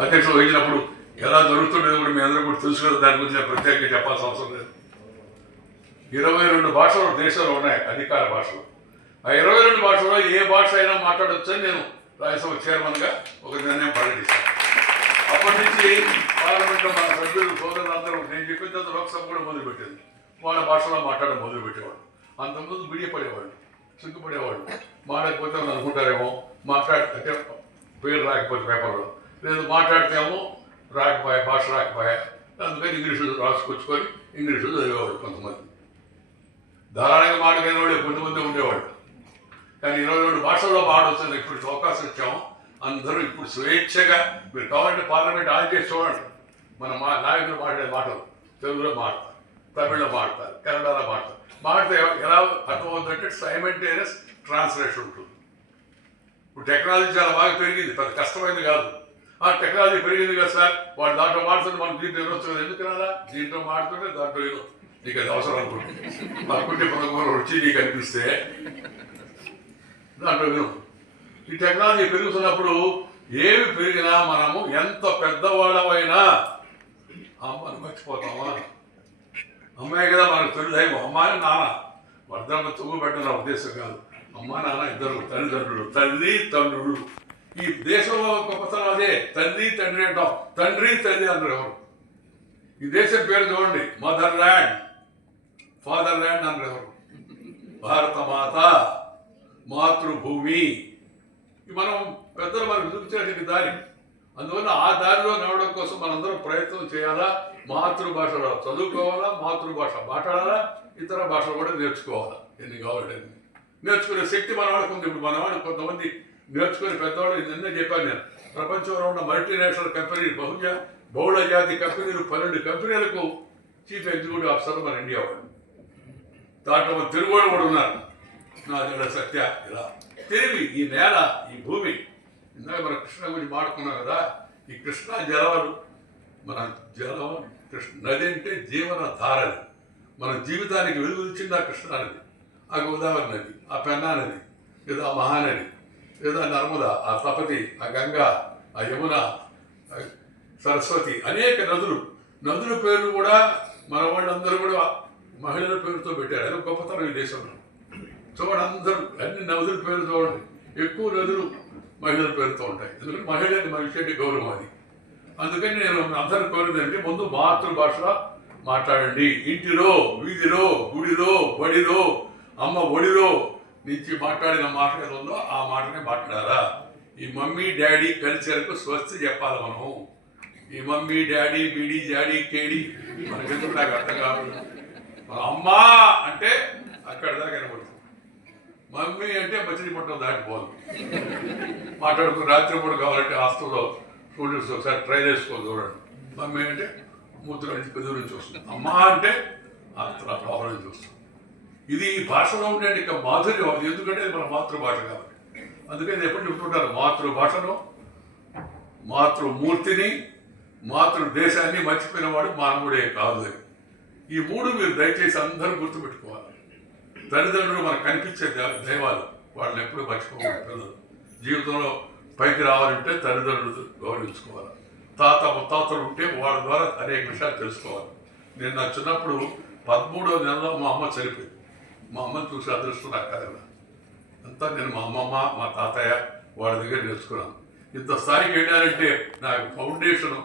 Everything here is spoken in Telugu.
అధ్యక్షులు వహించినప్పుడు ఎలా జరుగుతుండేది కూడా మీ అందరూ కూడా తెలుసుకునే దాని గురించి నేను ప్రత్యేకంగా చెప్పాల్సిన అవసరం లేదు. 22 భాషలు దేశంలో ఉన్నాయి, అధికార భాషలు. ఆ 22 భాషల్లో ఏ భాష అయినా మాట్లాడొచ్చని నేను రాజ్యసభ చైర్మన్గా ఒక నిర్ణయం ప్రకటిస్తాను. అప్పటి నుంచి పార్లమెంట్లో మన సభ్యులు సోదరులందరూ నేను చెప్పిన తర్వాత లోక్సభ కూడా మొదలుపెట్టింది. వాళ్ళ భాషలో మాట్లాడడం మొదలుపెట్టేవాళ్ళు. అంతకుముందు బిడియపడేవాళ్ళు, సిగ్గుపడేవాళ్ళు. మాట్లాడకపోతే వాళ్ళు అనుకుంటారేమో, మాట్లాడితే పేరు రాకపోతే పేపర్లో, లేదు మాట్లాడితేమో రాకపోయా, భాష రాకపోయా, అందుకని ఇంగ్లీషు రాసుకొచ్చుకొని ఇంగ్లీషు చదివేవాళ్ళు కొంతమంది. ధారాళంగా మాట్లాడిన వాళ్ళు కొంతమంది ఉండేవాళ్ళు. కానీ 22 భాషల్లో మాట్లాడుతుంది ఇప్పుడు అవకాశం ఇచ్చాము. అందరూ ఇప్పుడు స్వేచ్ఛగా మీరు కావాలంటే పార్లమెంట్ ఆన్ చేసి చూడండి. మన నాయకులు మాట్లాడే మాటలు తెలుగులో మాట్లాడతారు, తమిళ్లో మాట్లాడతారు, కన్నడలో మాట్లాడితే ఎలా అర్థమవుతుందంటే సైమల్టేనియస్ ట్రాన్స్లేషన్ ఉంటుంది. ఇప్పుడు టెక్నాలజీ చాలా బాగా పెరిగింది, పెద్ద కష్టమైంది కాదు. ఆ టెక్నాలజీ పెరిగింది కదా సార్, వాళ్ళు దాంట్లో మాడుతుంటే మనం దీంట్లో వినొచ్చు. ఎందుకు రాదా? దీంట్లో మాడుతుంటే దాంట్లో విను, నీకు అది అవసరం అనుకుంటుంది. మన కుటుంబ పథకంలో వచ్చి నీకు అనిపిస్తే దాంట్లో విను. ఈ టెక్నాలజీ పెరుగుతున్నప్పుడు ఏమి పెరిగినా మనము ఎంత పెద్దవాళ్ళమైనా అమ్మని మర్చిపోతామా? అమ్మాయి కదా మనకు తొలి దైవం. అమ్మాయి నాన్న వర్ధమ్మ తుమ్ము పెట్టిన ఉద్దేశం కాదు. అమ్మ నాన్న ఇద్దరు తల్లిదండ్రులు, తల్లి తండ్రులు. ఈ దేశంలో గొప్పతనం అదే, తల్లి తండ్రి అంటాం. తండ్రి తల్లి అందరు ఎవరు? ఈ దేశం పేరు చూడండి, మదర్ ల్యాండ్, ఫాదర్ ల్యాండ్ అందరు ఎవరు? భారత మాత, మాతృభూమి. మనం పెద్దలు మనకు చూపించేటువంటి దారి. అందువల్ల ఆ దారిలో నడవడం కోసం మనందరం ప్రయత్నం చేయాలా. మాతృభాషలో చదువుకోవాలా, మాతృభాష మాట్లాడాలా, ఇతర భాషలు కూడా నేర్చుకోవాలా. ఎన్ని కావాలంటే నేర్చుకునే శక్తి మన వాళ్ళకు ఉంది. ఇప్పుడు మన వాళ్ళు కొంతమంది నేర్చుకునే పెద్దవాళ్ళు నిన్నే చెప్పాను నేను. ప్రపంచంలో ఉన్న మల్టీనేషనల్ కంపెనీలు, బహుళ జాతి కంపెనీలు 12 కంపెనీలకు చీఫ్ ఎగ్జిక్యూటివ్ ఆఫీసర్ మన ఇండియా వాళ్ళు. దాంట్లో మన తెలుగు వాళ్ళు కూడా ఉన్నారు. నా దగ్గర సత్య ఇలా తెలివి, ఈ నేల, ఈ భూమి. ఇందాక మన కృష్ణ గురించి మాట్లాడుకున్నాం కదా. ఈ కృష్ణా జలాలు మన జలం, కృష్ణ నది అంటే జీవన ధారని, మన జీవితానికి వెలుగుచ్చింది ఆ కృష్ణా నది, ఆ గోదావరి నది, ఆ పెన్నా నది, లేదా ఆ మహానది, లేదా నర్మద, ఆ తపతి, ఆ గంగా, ఆ యమున, సరస్వతి, అనేక నదులు. నదుల పేర్లు కూడా మన వాళ్ళందరూ కూడా మహిళల పేరుతో పెట్టారు. అది గొప్పతనం ఈ దేశంలో. చూడండి, అందరూ అన్ని నదుల పేరు చూడండి, ఎక్కువ నదులు మహిళల పేరుతో ఉంటాయి. ఎందుకంటే మహిళకి మనిషి గౌరవం అది. అందుకని నేను అందరూ కోరేదంటే ముందు మాతృభాషలో మాట్లాడండి. ఇంటిలో, వీధిలో, గుడిలో, బడిలో, అమ్మ ఒడిలో నుంచి మాట్లాడిన మాట ఏదో ఉందో ఆ మాటనే మాట్లాడారా. ఈ మమ్మీ డాడీ కల్చర్కు స్వస్తి చెప్పాలి మనం. ఈ మమ్మీ డాడీ బీడీ జాడీ కేడీ మనకెందుకు నాకు అర్థం కావాలి. మన అమ్మ అంటే అక్కడ దాకా కనబడుతుంది. మమ్మీ అంటే మచిలీపట్నం దాటిపోదు. మాట్లాడుకుని రాత్రిపూట కావాలంటే హాస్టల్లో స్టూడెంట్స్ ఒకసారి ట్రై చేసుకోవాలి చూడండి. మమ్మీ అంటే మూత్ర నుంచి పెద్ద నుంచి వస్తుంది. అమ్మ అంటే లోపల నుంచి వస్తుంది. ఇది ఈ భాషలో ఉండే ఇక మాధుర్యం అది. ఎందుకంటే అది మన మాతృభాష కాబట్టి. అందుకని ఎప్పుడు చెప్తుంటారు, మాతృభాషను, మాతృమూర్తిని, మాతృదేశాన్ని మర్చిపోయిన వాడు మానవుడే కాదు. ఈ మూడు మీరు దయచేసి అందరూ గుర్తుపెట్టుకోవాలి. తల్లిదండ్రులు మనకు కనిపించే దైవాలు, వాళ్ళని ఎప్పుడు మర్చిపోకూడదు. పిల్లలు జీవితంలో పైకి రావాలంటే తల్లిదండ్రులు గౌరవించుకోవాలి. ముత్తాతలు ఉంటే వాళ్ళ ద్వారా అనేక విషయాలు తెలుసుకోవాలి. నేను నా చిన్నప్పుడు 13వ నెలలో మా అమ్మ చనిపోయింది. మా అమ్మని చూసి అదృష్టం నాకు కదా. అంతా నేను మా అమ్మమ్మ, మా తాతయ్య వాళ్ళ దగ్గర నేర్చుకున్నాను. ఇంత స్థాయికి వెళ్ళాలంటే నాకు ఫౌండేషన్